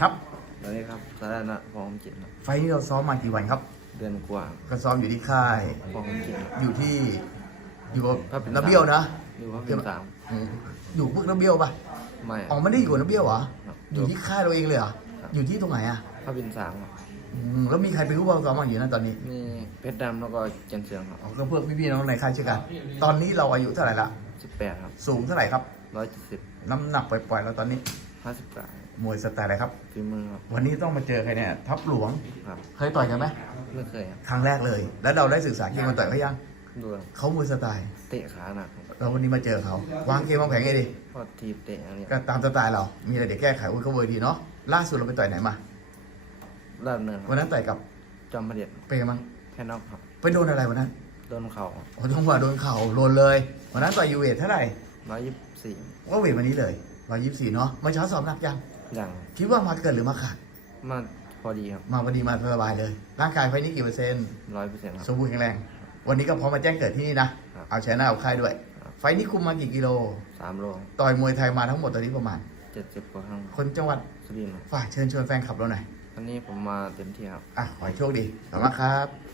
ครับสวัสดีครับสารณะพองจิตครับไฟล์นี้เราซ้อมมากี่วันครับเดือนกว่าก็ซ้อมอยู่ที่ค่ายพองจิตครับ อยู่ที่ อยู่กับพระเป็นระเบี้ยวนะอยู่ว่าเป็นสามอืมอยู่พวกระเบี้ยวปะไม่อ๋อไม่ได้อยู่กับระเบี้ยวเหรอครับอยู่ที่ค่ายเราเองเลยเหรอครับ อยู่ที่ตรงไหนอะพระเป็นสามครับอืมแล้วมีใครเป็นผู้บังคับซ้อมมาอยู่นะตอนนี้มีเพชรดำแล้วก็เจนเสืองครับอ๋อก็เพื่อนพี่ๆน้องๆในค่ายเช่นกัน ตอนนี้เราอายุเท่าไหร่ละสิบแปดครับสูงเท่าไหร่ครับ ร้อยเจ็ดสิบน้ำหนักปล่อยๆแล้วตอนนี้ห้าสิบเก้า มวยสไตล์อะไรครับฝีมือครับ วันนี้ต้องมาเจอใครเนี่ยทัพหลวงครับ เคยต่อยกันไหมไม่เคยครับครั้งแรกเลย แล้วเราได้ศึกษาเกมมาต่อยเขายังดูครับเขามวยสไตล์เตะขาหนักครับแล้ววันนี้มาเจอเขาวางเกมวางแผนไงดีก็ทีบเตะอย่างเนี้ยก็ตามสไตล์เรามีอะไรเดี๋ยวแก้ไขอุ้ยเขาเวอร์ดีเนาะล่าสุดเราไปต่อยไหนมาลาดเนินควันรับนั้นต่อยกับจอมพระเด็จเป็นไงบ้างแค่นอกครับไปโดนอะไรวันนั้นโดนเข่าโอ้จังหวะโดนเข่าโดนเลยวันนั้นต่อยยูเวทเท่าไหร่ร้อยยี่สิบสี่ว่าเวทวันนี้เลยร้อยยี่สิบสี่เนาะเมื่อเช้าสอบหนักยังอ ย่างคิดว่ามาเกินหรือมาขาดมาพอดีครับ มาพอดีมาสบายเลย ร่างกายไฟนี้กี่เปอร์เซ็นต์ร้อยเปอร์เซ็นต์ครับสมบูรณ์แข็งแรง วันนี้ก็พร้อมมาแจ้งเกิดที่นี่นะครับเอาชนะเอาค่ายด้วยครับไฟนี้คุมมากี่กิโลสามโล ต่อยมวยไทยมาทั้งหมดตอนนี้ประมาณเจ็ดสิบกว่าครั้ง คนจังหวัดสุรินทร์ครับฝากเชิญชวนแฟนคลับเราหน่อยวันนี้ผมมาเต็มที่ครับ อะขอให้โชคดีขอบคุณมากครับ